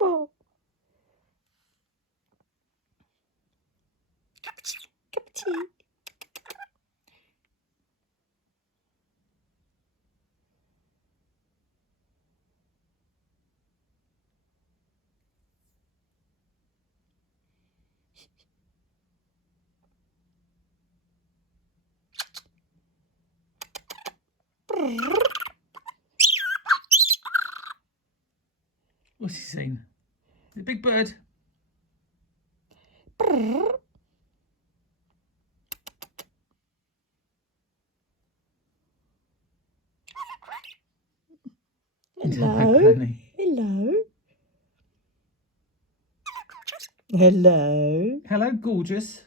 Oh. Cup of tea. Cup of tea. What's he saying? The big bird. Hello. Hello. Hello. Hello, gorgeous.